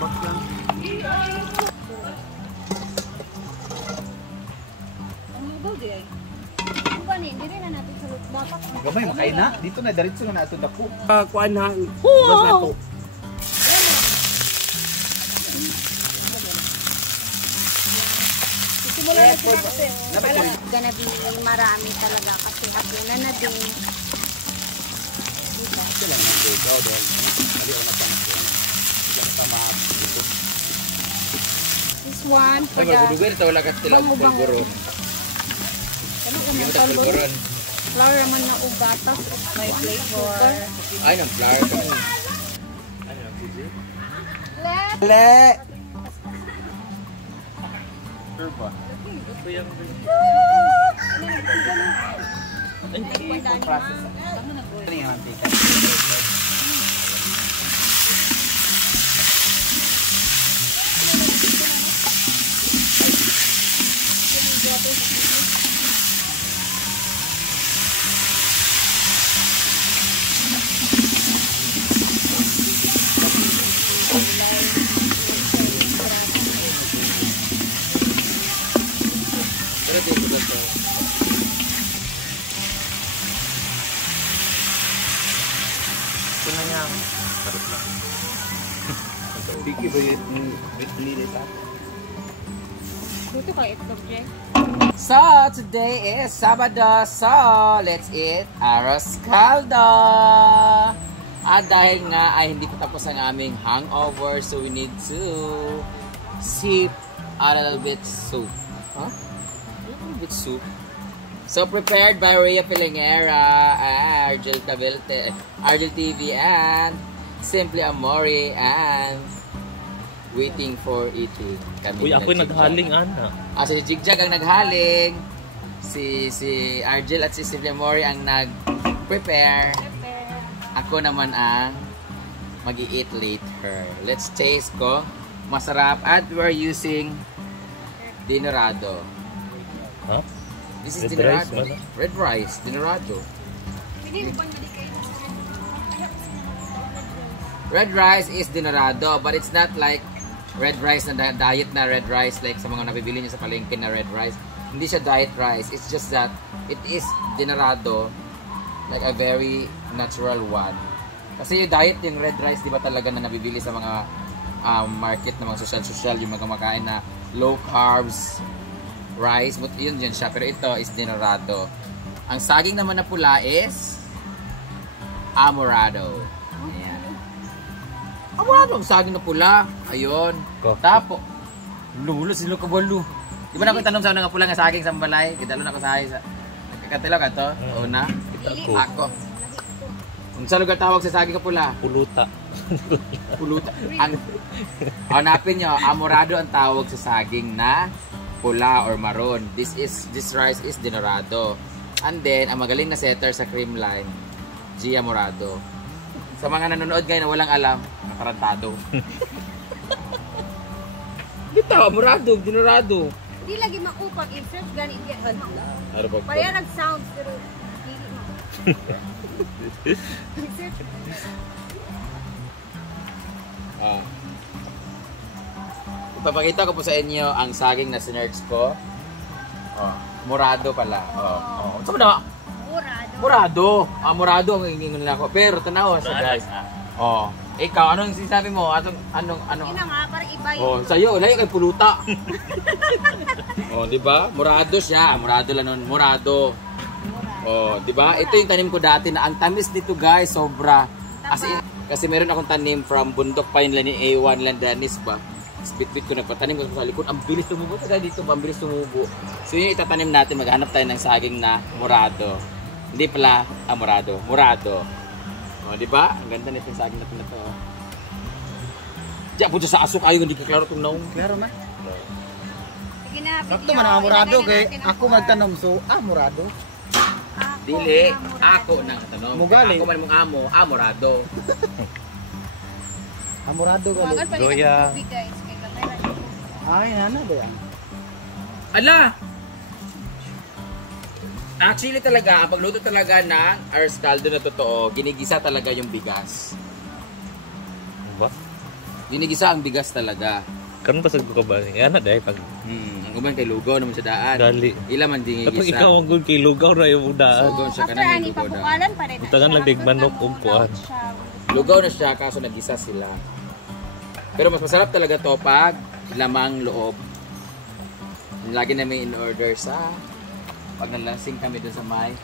Bak lang. Ang lugaw di ay. Kung ba ni, hindi na natin sa dapat. Gamay, makain na. Dito na, daritso na nato dako. Kuan hang. Bas na to. Simula na sila kasi. Gonna be marami talaga kasi happy na na din. Ito lang ang lugaw dahil mali ako napansin. Diyan ka dito. This one for Ay, magdudugan ito wala ka sila pulburon. Ano ka ng pulburon? Flour naman na ugatas. May flavor. Ay, ng flour. Ano ang sisi? Le! Sure ba? Ito yung... Process. Ano yung mantika? Pero dito lang ito. Ito na niya. Sarap lang. Piki ba yung lilit ako? Dito ka itlog, Jay. So, today is Sabado, so let's eat arroz caldo. At dahil nga ay hindi ko tapos ang aming hangover, so we need to sip a little bit soup. Huh? A little bit soup. So, prepared by Rhea Pilingera, Argel Tabelte, Argel TV, and Simply Amore, and waiting for eating. Uy, ako yung naghaling, ana. So si Jigjag ang naghaling, si Argel at si Simply Amore ang nag-prepare. Ako naman ang mag-i-eat later. Let's taste ko. Masarap. At we're using dinorado. Huh? This is Red dinorado. rice, Red rice, dinorado. Red rice is dinorado, but it's not like red rice na diet na red rice like sa mga nabibili niyo sa palengke na red rice. Hindi siya diet rice. It's just that it is dinorado, like a very natural one. Kasi yung diet yung red rice, di ba talaga na nabibili sa mga market na mga social yung mga makain na low carbs rice, but yun siya. Pero ito is dinorado. Ang saging naman na pula is amorado. Ayan. Amorado ang saging na pula. Ayun. Tapo. Lulo sila kabalo. Di ba na ako tanong sa nga pula nga saging sa balay? Kitalo na ko sa Katilo ka to? Una? Ako. Kung sa lugar tawag sa saging ka pula? Puluta. Puluta. Hanapin nyo, amorado ang tawag sa saging na pula or maroon. This rice is dinorado. And then, ang magaling na setter sa creamline, Gia Morado. Sa mga nanonood ngayon na walang alam, nakarantado. Dito, amorado, dinorado. Hindi lagi makupag insert gani di. Ano ba? Pareha nag-sound pero dili mo. Insert. Ipapakita ko po sa inyo ang saging na sinerge ko. Morado pala. Saan na? Murado. Morado ang hiningon nila ko. Pero tanaw sa guys. Ikaw, anong sinasabi mo? Ano? Ina nga, parang iba yun. Sa'yo, layo kay puluta. Di ba? Morado siya. Morado lang nun. Morado. Di ba? Ito yung tanim ko dati na ang tamis nito guys, sobra. Kasi meron akong tanim from bundok pa yun lang ni A1 Landanis ba? Bit-bit ko nagpatanim ko sa likod. Ang bilis tumubo. Kaya dito, ang bilis tumubo. So yun yung itatanim natin. Maghanap tayo ng saging na morado. Hindi pala morado. Morado. Di ba? Ang ganda nito yung saging natin na ito. Diyan, punta sa asok. Ayaw, hindi ka klaro itong naong. Klaro na. Sige na, Sakto man ang morado kay ako magtanong so morado. Dili, ako nang tanong. Mugali. Ako man mong amo, morado. Morado ko. Goya. Ay, nana ba yan? Ala! Actually talaga, ang pagluto talaga ng arroz caldo na totoo, ginigisa talaga yung bigas. Ba? Ginigisa ang bigas talaga. Karon pasag ko ba? Yan na dahil pag Ang uban kay lugaw naman sa daan. gali. Ila man Kapag ginigisa. ikaw ang good kay lugaw na yung daan. Lugaw siya After kanang ani lugaw na. pabukalan pa rin na Utangan siya. lang dig manok umpuan. Lugaw na siya kaso nagisa sila. Pero mas masarap talaga to pag lamang loob. Lagi namin in order sa pag nalasing kami dun sa may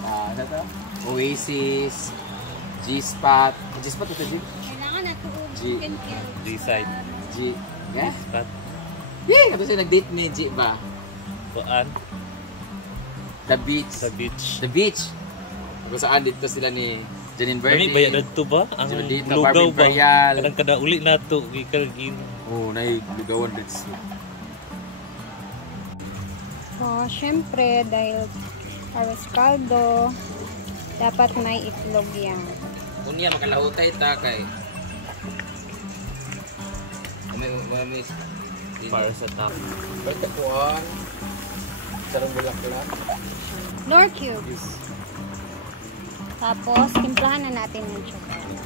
ano to? Oasis, G-Spot. G-Spot ito, G? Kailangan na ito G- skincare. G-side. G? Yeah? Spot. Yeah! Kapag siya nag-date ni G ba? Kuan. The Beach. Sa beach. The Beach! Kung saan dito sila ni Janine Kami Verde. bayad dito ba? Ang Dito, lugaw Barbie ba? Imperial. Kadang kada uli na to. Gikagin. Oo, lugawan dito. So, syempre, dahil arroz caldo, dapat may itlog yan. Unya makalahutay ta kay. May Para sa top. balik kuan. Sarang bulaklak. Nor cubes. Tapos, timplahan na natin yung chocolate.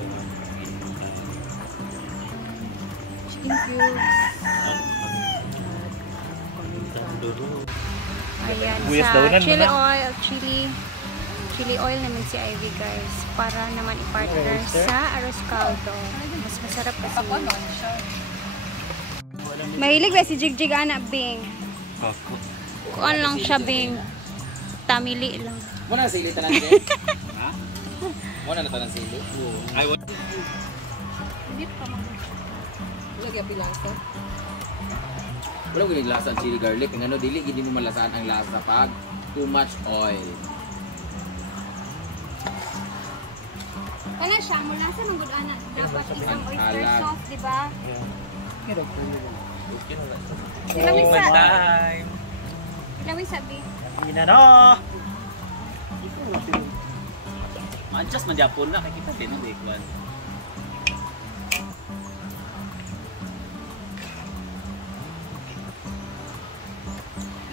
Chicken cubes. Ayan, Buyas sa daw chili na. oil, chili oil naman si Ivy guys, para naman i-partner sa arroz caldo. Mas masarap kasi. Mahilig ba si Jigjig anak Bing? Ako. Kuan lang siya Bing. Tamili lang. Muna na sili tanan din. Ha? Muna na tanan sili. Ay wa. Hindi pa mag. Wala ko lasa ang chili garlic. Ang ano dili gid mo malasahan ang lasa pag too much oil. Kana siya, mula sa mga anak, dapat isang oyster Alag. sauce, di ba? Okay na lang. Ilawin sa, Time. ilawin sa Bing. Ginano! Manchas man Japon na kay kita din ang ikwan.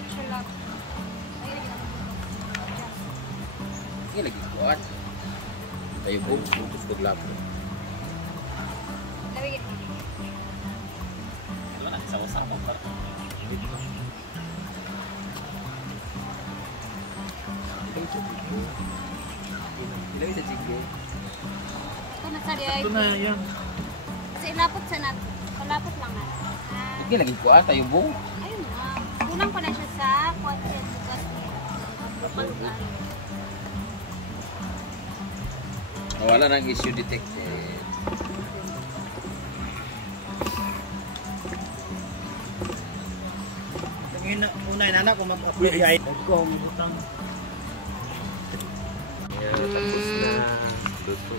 Chalap. Sige lagi kuan. Tayo bugos ko lap. Ilawin. Wala na sama-sama pa. Ilawin sa chili. Ito na sa diay. Ito na yan. Kasi ilapot sa nato. Palapot lang na. Sige lagi kuan tayo bug. Ayun na. Kulang pa na siya sa content bukas niya. Palugan. Wala nang issue detected. Una na anak ko mag-upload ay ko utang.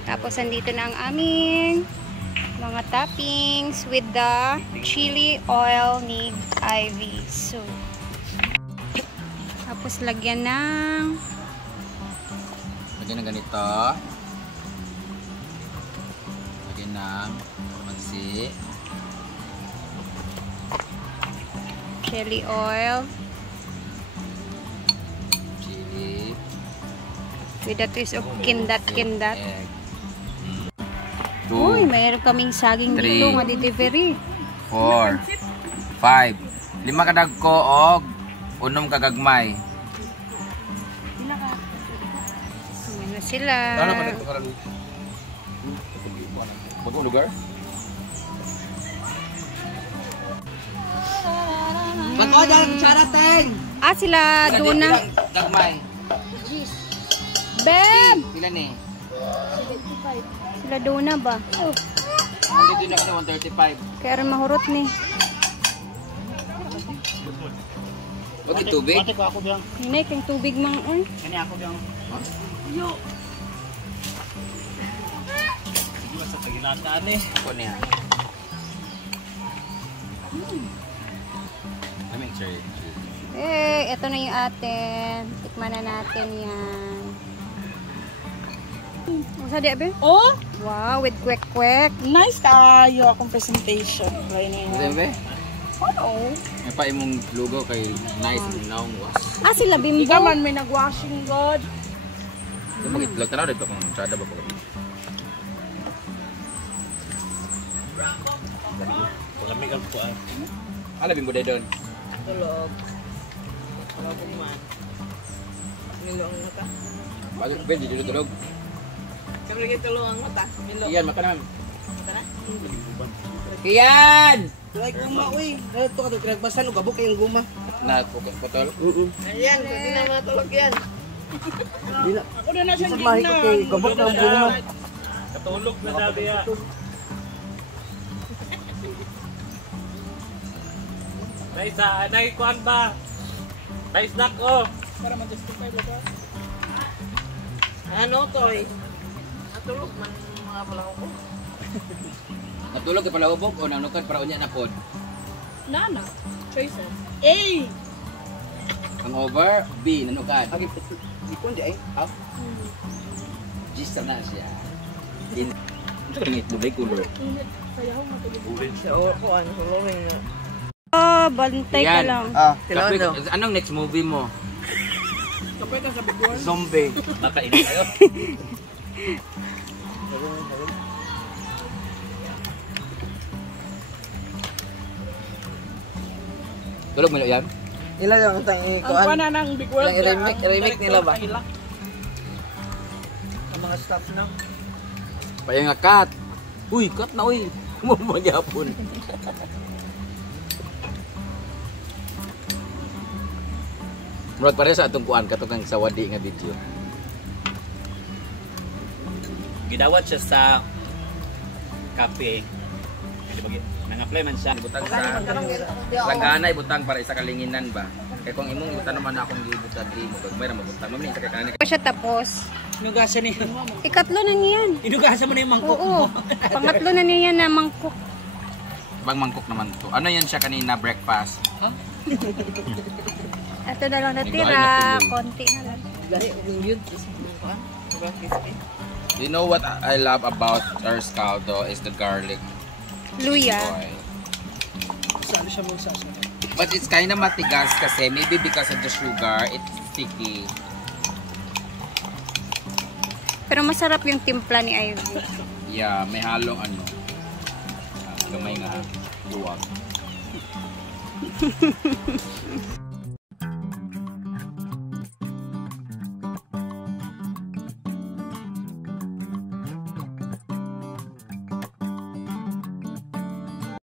Tapos andito na ang aming mga toppings with the chili oil ni Ivy. So, tapos lagyan ng Lagyan ng ganito. Lagyan ng mansi. chili oil Chili. with a twist of kindat-kindat. Egg. Uy, 2, mayroon kaming saging 3, dito nga delivery. 4, 5. 5 kadag ko og 6 kagagmay. Ayan na sila. Ano pa nito karon? Bagong lugar? Bato dyan, charating! Ah, sila Duna. Gagmay. Beb! Sila ni. Sila Duna ba? Dito na ako 135. Kaya rin mahurot ni. Okay, tubig. Ate ko ako biyang. Hinay, kang tubig mang un. Kani ako biyang. Yo. Sa tagilataan eh. Ako niya. Let me try it. Eh, ito na yung atin. Tikman na natin yan. Masa di, Abe? Oh, Wow, with kwek-kwek. nice kayo akong presentation. Right now. Siyempre, Oh, may pa imong lugaw kay nice and naong was. Ah, sila Bimbo. ikaw man may nagwashing god. Yung mag-itlog, tanaw dito kung tsada ba pag May alpuan. Alabing mo doon. Tulog. Tulog man. Nilong mata. Bago ko pwede dito tulog. Kami lagi tulong ang mata. Nilong. Iyan, maka naman. Mata na? Iyan! Tulay guma, uy. Ito ka ito, pinagbasan o gabok yung guma. Naputol. Ayan, hindi na matulog yan. Ako na siya Mahiko kay gabok na ang bunga. Katulog na sabi ya. Nay kuan ba? Nay snack oh. Para ma-justify ba ba? Ano, Toy? Natulog man mga palako ko. Natulog ka pala ubog o nanukad para unya na pod. Nana. Choice of. A! Hangover, B, nanukad. Ipon di ay. Half. Gis na siya. Din. Ito ka nangit mo, may kulor. Siya o ko, ano, following na. Oh, bantay ka Yan. lang. Kapit, anong next movie mo? Kapay ka sa bigwan. Zombie. Makainit kayo. Tulog mo na yan? Ila yung tang Ang ikuan. pana ng Big World. Remake nila ba? Ang mga staff na. Paya nga cut. Uy, cut na uy. Mumanyapon. Murag pareha sa atong kuan katong sa wadi nga video. Gidawat siya sa kape. Pwede ba nang-apply man siya. Butang sa langganay butang para isa kalinginan ba. Kay kung imong ibutan naman akong gibutan di mo kag mayra mabutang mamni sa kanani. Pa siya tapos. Inugasan niya. Ikatlo na niyan. Inugasan mo na yung mangkok Oo. Pangatlo na niyan na mangkok. Bang mangkok naman to. Ano yan siya kanina breakfast? Ito na lang natira. Konti na lang. Gari, yun. You know what I love about Earth Caldo is the garlic Luya. oil. Saan siya mo sa But it's kind of matigas kasi maybe because of the sugar, it's sticky. Pero masarap yung timpla ni Ivy. Yeah, may halong ano. Gamay nga luwag.